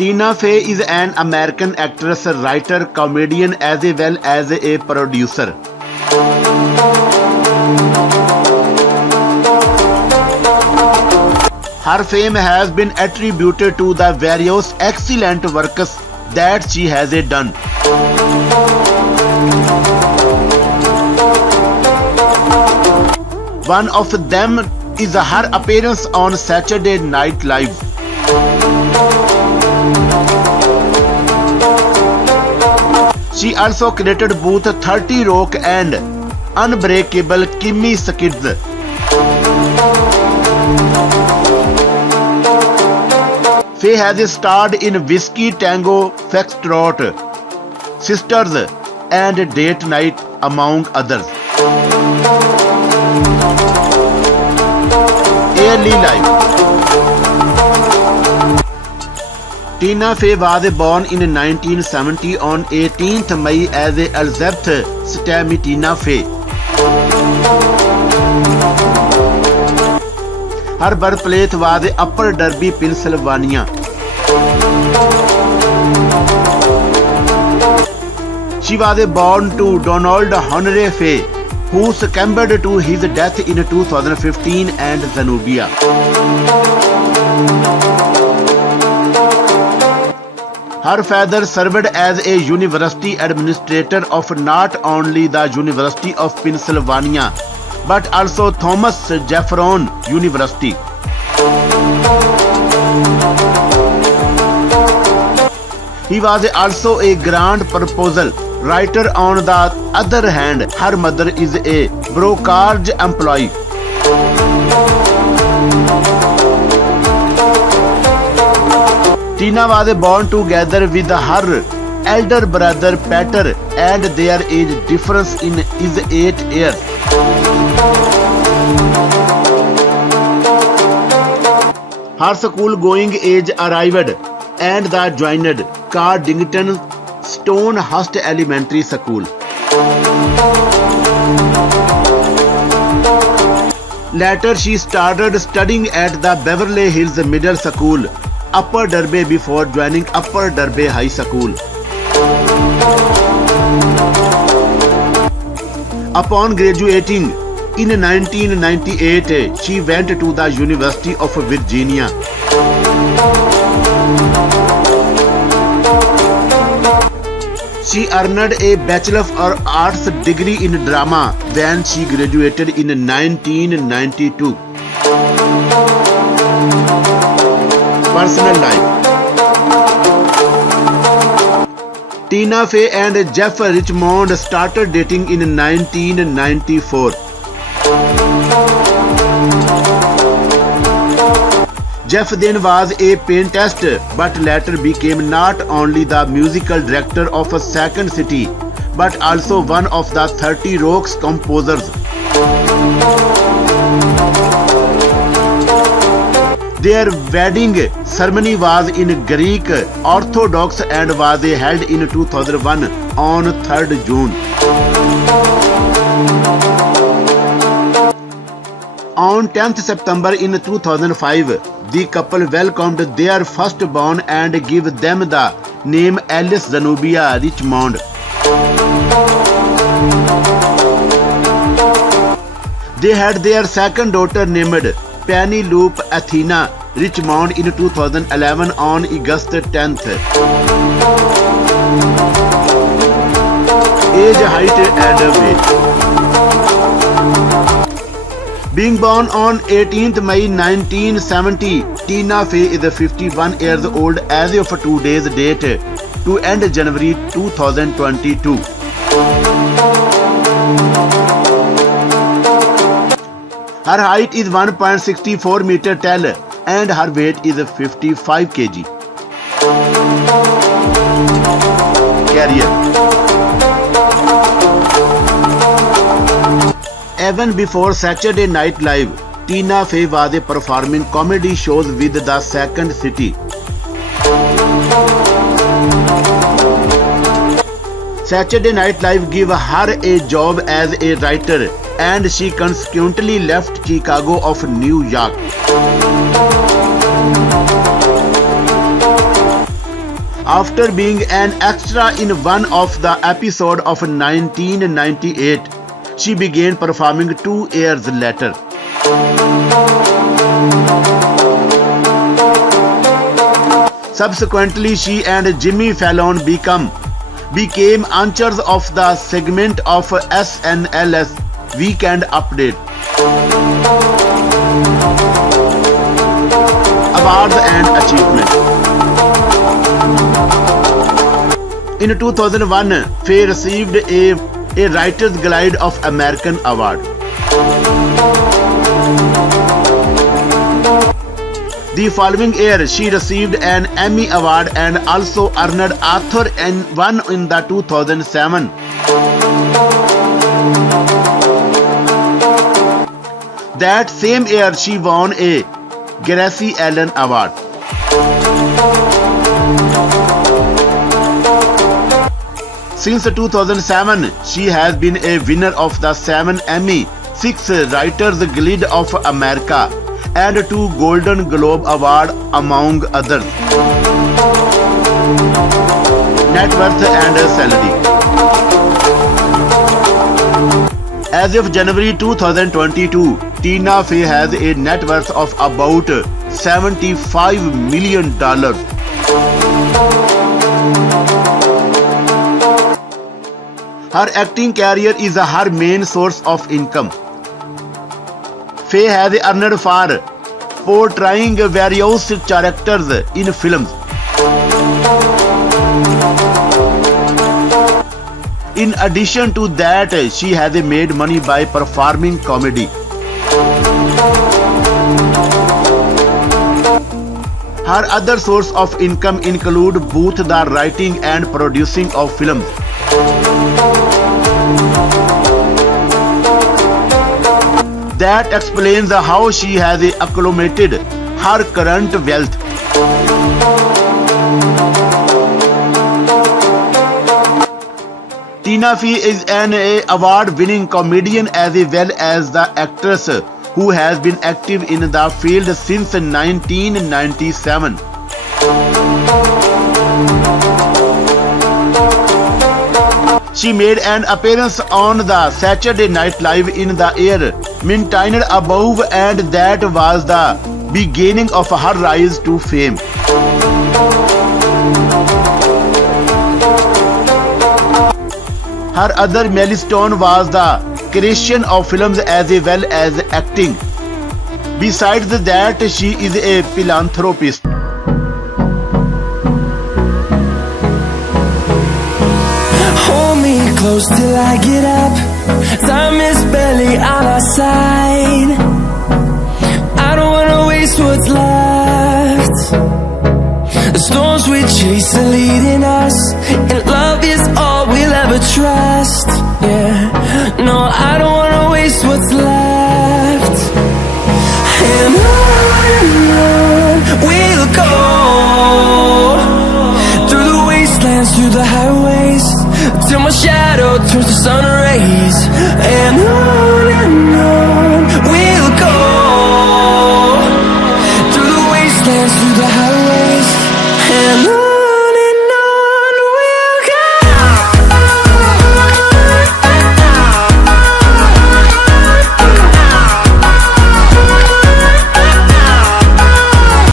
Tina Fey is an American actress, writer, comedian, as well as a producer. Her fame has been attributed to the various excellent works that she has done. One of them is her appearance on Saturday Night Live. She also created both 30 Rock and Unbreakable Kimmy skits. Fey has starred in Whiskey Tango Foxtrot, Sisters, and Date Night, among others. Early life. Tina Fey was born in 1970 on 18th May as Elizabeth Stamitina Fey. Her birthplace was Upper Darby, Pennsylvania. She was born to Donald Henry Fey, who succumbed to his death in 2015 and Zenobia. Her father served as a university administrator of not only the University of Pennsylvania but also Thomas Jefferson University. He was also a grand proposal writer. On the other hand, her mother is a brokerage employee. Tina was born together with her elder brother Peter, and their age difference is 8 years. Her school-going age arrived and the joined Cardington Stonehurst Elementary School. Later, she started studying at the Beverly Hills Middle School, Upper Darby, before joining Upper Darby High School. Upon graduating in 1998, she went to the University of Virginia. She earned a Bachelor of Arts degree in drama when she graduated in 1992. Personal life. Tina Fey and Jeff Richmond started dating in 1994. Jeff then was a paintist, but later became not only the musical director of Second City, but also one of the 30 Rock's composers. Their wedding ceremony was in Greek Orthodox and was held in 2001 on 3rd June. On 10th September in 2005, the couple welcomed their firstborn and gave them the name Alice Zenobia Richmond. They had their second daughter named Penelope Athena Richmond in 2011 on August 10th. Age, height and weight. Being born on 18th May 1970, Tina Fey is 51 years old as of today's date to end January 2022. Her height is 1.64 meter tall and her weight is 55 kg. Career. Even before Saturday Night Live, Tina Fey was performing comedy shows with the Second City. Saturday Night Live gave her a job as a writer, and she consequently left Chicago of New York. After being an extra in one of the episodes of 1998, she began performing 2 years later. Subsequently, she and Jimmy Fallon became anchors of the segment of SNL's Weekend Update. Awards and achievement. In 2001, Faye received a Writers Guild of America award. The following year, she received an Emmy Award and also earned Author N1 in the 2007. That same year, she won a Gracie Allen Award. Since 2007, she has been a winner of the 7 Emmy, 6 Writers Guild of America, and 2 Golden Globe Awards, among others. Net worth and salary. As of January 2022, Tina Fey has a net worth of about $75 million. Her acting career is her main source of income. Fey has earned for portraying various characters in films. In addition to that, she has made money by performing comedy. Her other sources of income include both the writing and producing of films. That explains how she has accumulated her current wealth. Tina Fey is an award-winning comedian as well as the actress who has been active in the field since 1997. She made an appearance on the Saturday Night Live in the year mentioned above, and that was the beginning of her rise to fame. Her other milestone was the creation of films as well as acting. Besides that, she is a philanthropist. Hold me close till I get up. Time is barely on our side. I don't wanna waste what's left. The storms we chase are leading us, and love is all we'll ever trust. Yeah, no, I don't wanna waste what's left. And on we'll go, through the wastelands, through the highways, till my shadow